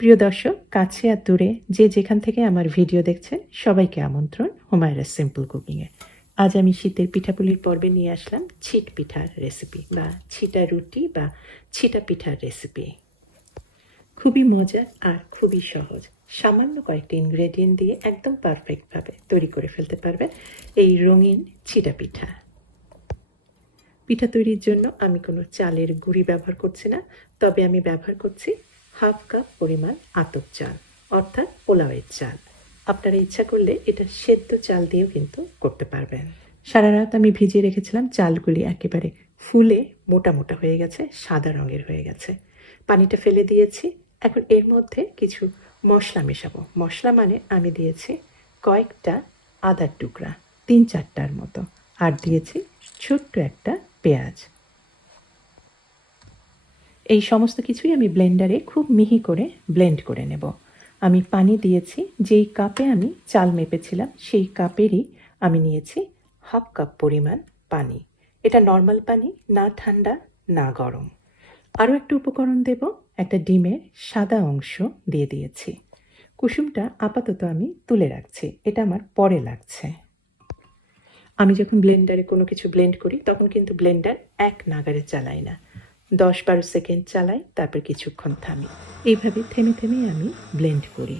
প্রিয় দর্শক, কাছে আর দূরে যে যেখান থেকে আমার ভিডিও দেখছেন সবাইকে আমন্ত্রণ হোমায়রা সিম্পল কুকিংয়ে। আজ আমি শীতের পিঠাপুলির পর্বে নিয়ে আসলাম ছিট পিঠার রেসিপি বা ছিটা রুটি বা ছিটা পিঠার রেসিপি। খুবই মজার আর খুবই সহজ। সামান্য কয়েকটি ইনগ্রেডিয়েন্ট দিয়ে একদম পারফেক্টভাবে তৈরি করে ফেলতে পারবেন এই রঙিন ছিটা পিঠা। পিঠা তৈরির জন্য আমি কোনো চালের গুঁড়ি ব্যবহার করছি না, তবে আমি ব্যবহার করছি হাফ কাপ পরিমাণ আতপ চাল, অর্থাৎ পোলাওয়ের চাল। আপনারা ইচ্ছা করলে এটা সেদ্ধ চাল দিয়েও কিন্তু করতে পারবেন। সারা রাত আমি ভিজিয়ে রেখেছিলাম, চালগুলি একেবারে ফুলে মোটা মোটা হয়ে গেছে, সাদা রঙের হয়ে গেছে। পানিটা ফেলে দিয়েছি। এখন এর মধ্যে কিছু মশলা মেশাবো। মশলা মানে আমি দিয়েছি কয়েকটা আদার টুকরা, 3-4টার মতো, আর দিয়েছি ছোট্ট একটা পেঁয়াজ। এই সমস্ত কিছুই আমি ব্লেন্ডারে খুব মিহি করে ব্লেন্ড করে নেব। আমি পানি দিয়েছি, যেই কাপে আমি চাল মেপেছিলাম সেই কাপেরই আমি নিয়েছি হাফ কাপ পরিমাণ পানি। এটা নর্মাল পানি, না ঠান্ডা না গরম। আরও একটা উপকরণ দেব, একটা ডিমের সাদা অংশ দিয়ে দিয়েছি। কুসুমটা আপাতত আমি তুলে রাখছি, এটা আমার পরে লাগছে। আমি যখন ব্লেন্ডারে কোনো কিছু ব্লেন্ড করি তখন কিন্তু ব্লেন্ডার এক নাগাড়ে চালাই না, 10-12 সেকেন্ড চালাই, তারপর কিছুক্ষণ থামি। এইভাবে থেমে থেমে আমি ব্লেন্ড করি।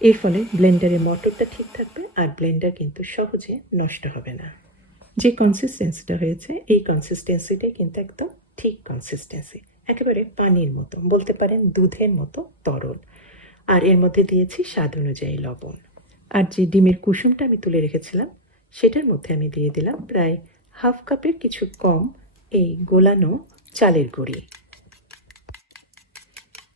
এর ফলে ব্লেন্ডারে মোটরটা ঠিক থাকবে আর ব্লেন্ডার কিন্তু সহজে নষ্ট হবে না। যে কনসিস্টেন্সিটা হয়েছে এই কনসিস্টেন্সিটাই কিন্তু একদম ঠিক কনসিস্টেন্সি, একেবারে পানির মতো, বলতে পারেন দুধের মতো তরল। আর এর মধ্যে দিয়েছি স্বাদ অনুযায়ী লবণ। আর যে ডিমের কুসুমটা আমি তুলে রেখেছিলাম সেটার মধ্যে আমি দিয়ে দিলাম প্রায় হাফ কাপের কিছু কম এই গোলানো চালের গুঁড়ি।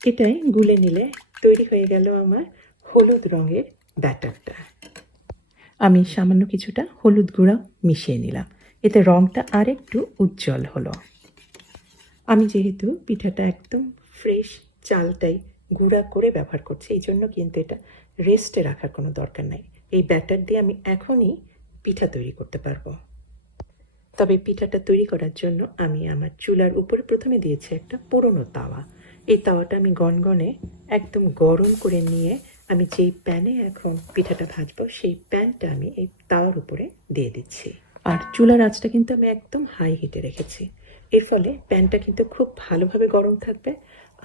এটাই গুলে নিলে তৈরি হয়ে গেল আমার হলুদ রঙের ব্যাটারটা। আমি সামান্য কিছুটা হলুদ গুঁড়া মিশিয়ে নিলাম, এতে রঙটা আরেকটু উজ্জ্বল হলো। আমি যেহেতু পিঠাটা একদম ফ্রেশ চালটাই গুঁড়া করে ব্যবহার করছি, এই জন্য কিন্তু এটা রেস্টে রাখার কোনো দরকার নাই। এই ব্যাটার দিয়ে আমি এখনই পিঠা তৈরি করতে পারবো। তবে পিঠাটা তৈরি করার জন্য আমি আমার চুলার উপরে প্রথমে দিয়েছি একটা পুরনো তাওয়া। এই তাওয়াটা আমি গনগনে একদম গরম করে নিয়ে আমি যেই প্যানে এখন পিঠাটা ভাজবো সেই প্যানটা আমি এই তাওয়ার উপরে দিয়ে দিচ্ছি। আর চুলার আঁচটা কিন্তু আমি একদম হাই হিটে রেখেছি। এর ফলে প্যানটা কিন্তু খুব ভালোভাবে গরম থাকবে।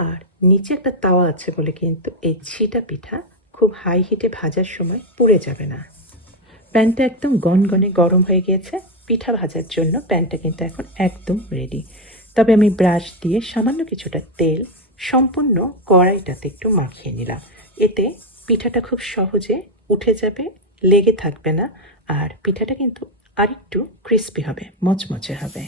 আর নিচে একটা তাওয়া আছে বলে কিন্তু এই ছিটা পিঠা খুব হাই হিটে ভাজার সময় পুড়ে যাবে না। প্যানটা একদম গনগনে গরম হয়ে গিয়েছে। পিঠা ভাজার জন্য প্যানটা কিন্তু এখন একদম রেডি। তবে আমি ব্রাশ দিয়ে সামান্য কিছুটা তেল সম্পূর্ণ কড়াইটাতে একটু মাখিয়ে নিলাম, এতে পিঠাটা খুব সহজে উঠে যাবে, লেগে থাকবে না, আর পিঠাটা কিন্তু আরেকটু ক্রিস্পি হবে, মচমচে হবে।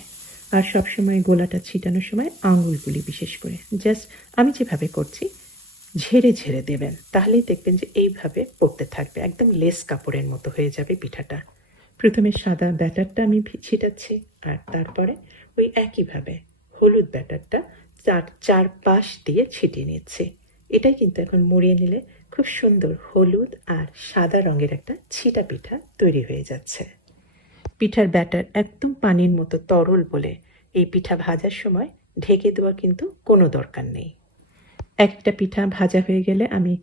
আর সবসময় গোলাটা ছিটানোর সময় আঙুলগুলি বিশেষ করে জাস্ট আমি যেভাবে করছি ঝেড়ে ঝেড়ে দেবেন, তাহলেই দেখবেন যে এইভাবে পড়তে থাকবে, একদম লেস কাপড়ের মতো হয়ে যাবে পিঠাটা। প্রথমে সাদা ব্যাটারটা আমি ছিটাচ্ছি, আর তারপরে ওই একইভাবে হলুদ ব্যাটারটা চারপাশ দিয়ে ছিটিয়ে নিচ্ছি। এটাই কিন্তু এখন মুড়িয়ে নিলে খুব সুন্দর হলুদ আর সাদা রঙের একটা ছিটা পিঠা তৈরি হয়ে যাচ্ছে। পিঠার ব্যাটার একদম পানির মতো তরল বলে এই পিঠা ভাজার সময় ঢেকে দেওয়া কিন্তু কোনো দরকার নেই। একটা পিঠা ভাজা হয়ে গেলে আমি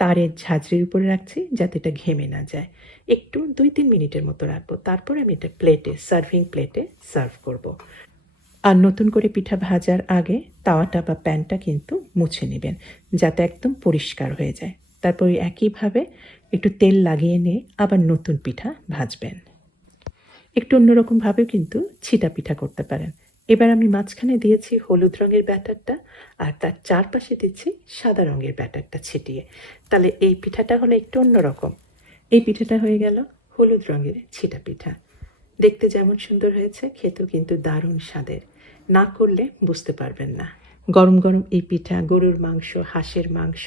তারের ঝাঁঝরির উপরে রাখছি যাতে এটা ঘেমে না যায়। একটু 2-3 মিনিটের মতো রাখবো, তারপরে আমি এটা প্লেটে, সার্ভিং প্লেটে সার্ভ করব। আর নতুন করে পিঠা ভাজার আগে তাওয়াটা বা প্যানটা কিন্তু মুছে নেবেন যাতে একদম পরিষ্কার হয়ে যায়। তারপর ওই একইভাবে একটু তেল লাগিয়ে নিয়ে আবার নতুন পিঠা ভাজবেন। একটু অন্যরকমভাবেও কিন্তু ছিটা পিঠা করতে পারেন। এবার আমি মাঝখানে দিয়েছি হলুদ রঙের ব্যাটারটা, আর তার চারপাশে দিচ্ছি সাদা রঙের ব্যাটারটা ছিটিয়ে। তাহলে এই পিঠাটা হলো একটু অন্যরকম। এই পিঠাটা হয়ে গেল হলুদ রঙের ছিটা পিঠা। দেখতে যেমন সুন্দর হয়েছে, খেতেও কিন্তু দারুণ স্বাদের। না করলে বুঝতে পারবেন না। গরম গরম এই পিঠা গরুর মাংস, হাঁসের মাংস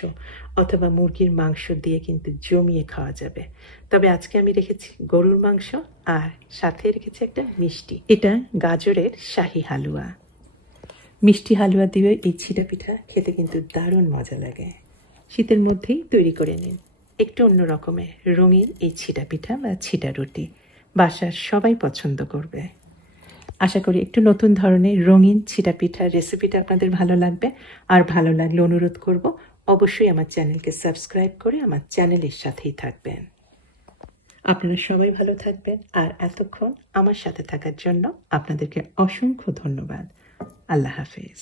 অথবা মুরগির মাংস দিয়ে কিন্তু জমিয়ে খাওয়া যাবে। তবে আজকে আমি রেখেছি গরুর মাংস আর সাথে রেখেছি একটা মিষ্টি, এটা গাজরের শাহি হালুয়া। মিষ্টি হালুয়া দিয়ে এই ছিটা পিঠা খেতে কিন্তু দারুণ মজা লাগে। শীতের মধ্যেই তৈরি করে নিন একটু অন্য রকমের রঙিন এই ছিটা পিঠা বা ছিটা রুটি। বাসার সবাই পছন্দ করবে। আশা করি একটু নতুন ধরনের রঙিন ছিটা পিঠার রেসিপিটা আপনাদের ভালো লাগবে। আর ভালো লাগলে অনুরোধ করব অবশ্যই আমার চ্যানেলকে সাবস্ক্রাইব করে আমার চ্যানেলের সাথেই থাকবেন। আপনারা সবাই ভালো থাকবেন, আর এতক্ষণ আমার সাথে থাকার জন্য আপনাদেরকে অসংখ্য ধন্যবাদ। আল্লাহ হাফেজ।